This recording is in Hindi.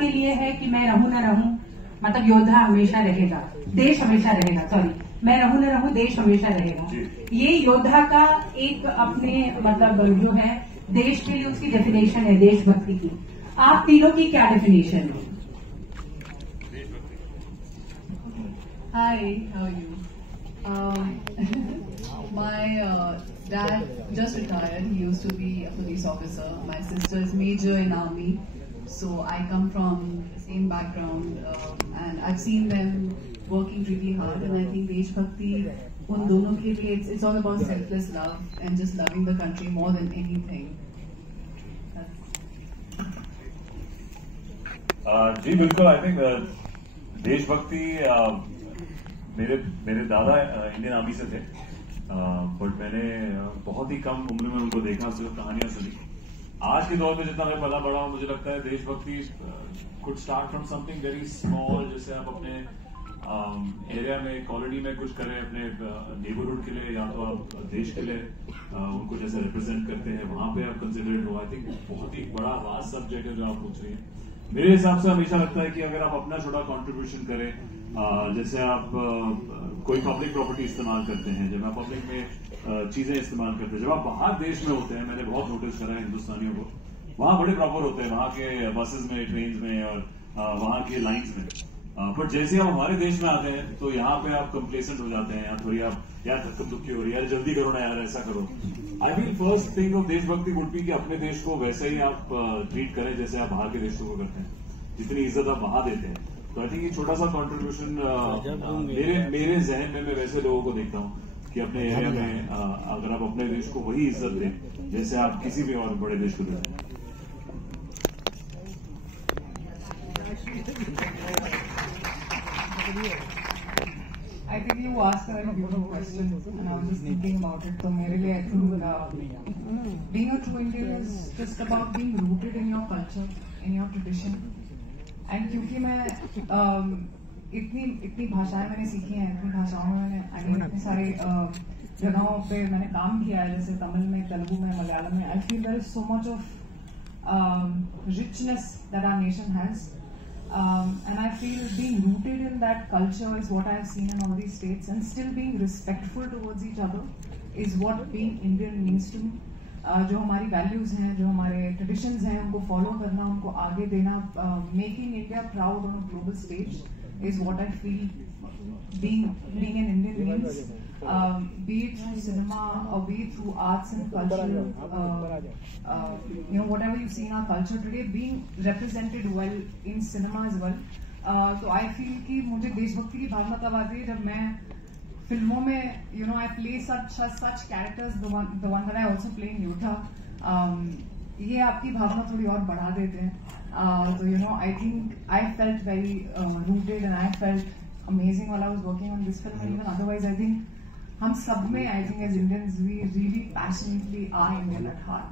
के लिए है कि मैं रहूं ना रहूं, मतलब योद्धा हमेशा रहेगा, देश हमेशा रहेगा, सॉरी, मैं रहूं ना रहूं, देश हमेशा रहेगा। ये योद्धा का एक अपने मतलब जो है देश के लिए उसकी डेफिनेशन है देशभक्ति की। आप तीनों की क्या डेफिनेशन है? Hi, how are you? My dad just retired. He used to be a police officer. My sister is major in army. So I come from the same background and I've seen them working really hard, and I think Deshbhakti un dono ke liye it's all about selfless love and just loving the country more than anything. जी बिल्कुल, आई थिंक देशभक्ति मेरे दादा इंडियन आर्मी से थे, बट मैंने बहुत ही कम उम्र में उनको देखा, सिर्फ कहानियां सुनी। आज के दौर में जितना मैं पला बड़ा हूं, मुझे लगता है देशभक्ति could start from something very small, जैसे आप अपने एरिया में कॉलोनी में कुछ करें अपने नेबरहुड के लिए, या तो आप देश के लिए उनको जैसे रिप्रेजेंट करते हैं, वहां पे आप कंसिडरेट हो। आई थिंक बहुत ही बड़ा वास्ट सब्जेक्ट है जो आप पूछ रही हैं। मेरे हिसाब से हमेशा लगता है कि अगर आप अपना छोटा कंट्रीब्यूशन करें, जैसे आप कोई पब्लिक प्रॉपर्टी इस्तेमाल करते हैं, जब आप पब्लिक में चीजें इस्तेमाल करते हैं, जब आप बाहर देश में होते हैं, मैंने बहुत नोटिस करा है हिंदुस्तानियों को, वहां बड़े प्रॉपर होते हैं, वहां के बसेस में, ट्रेन में और वहां के लाइन्स में। बट जैसे आप हमारे देश में आते हैं तो यहाँ पे आप कंप्लेसेंट हो जाते हैं, या थोड़ी आप यार धक्कम दुक्की हो रही है, यार जल्दी करो ना यार, ऐसा करो। I mean first thing of देशभक्ति वुड बी कि अपने देश को वैसे ही आप ट्रीट करें जैसे आप बाहर के देशों को करते हैं, जितनी इज्जत आप वहां देते हैं। तो आई थिंक ये छोटा सा कॉन्ट्रीब्यूशन मेरे जहन में मैं वैसे लोगों को देखता हूँ कि अपने एरिया में अगर आप अपने देश को वही इज्जत दें जैसे आप किसी भी और बड़े देश को देते हैं। I think you asked a very beautiful question, and I was just thinking about it. So, मेरे लिए I think being a true Indian is just about being rooted in your culture, in your tradition. And क्योंकि मैं इतनी भाषाएं मैंने सीखी हैं, इतनी भाषाओं में मैंने इतने सारे जगहों पे मैंने काम किया है, जैसे तमिल में, तेलुगु में, मलयालम में। I feel there is so much of richness that our nation has. And I feel being rooted in that culture is what I have seen in all these states, and still being respectful towards each other is what being Indian means to me. जो हमारी वैल्यूज हैं, जो हमारे ट्रेडिशंस हैं, उनको फॉलो करना, उनको आगे देना, making India proud on a global stage is what I feel being an Indian means. Be it through cinema or be it through arts and culture, whatever you see in our culture today, being represented well in cinema as well. So I feel कि मुझे देशभक्ति की भावना तब आती है जब मैं फिल्मों में I play such characters, the one that I also play in Yodha. ये आपकी भावना थोड़ी और बढ़ा देते हैं। So I think I felt very rooted and I felt amazing while I was working on this film, and even otherwise I think हम सब में, I think as Indians we really passionately are Indian at heart.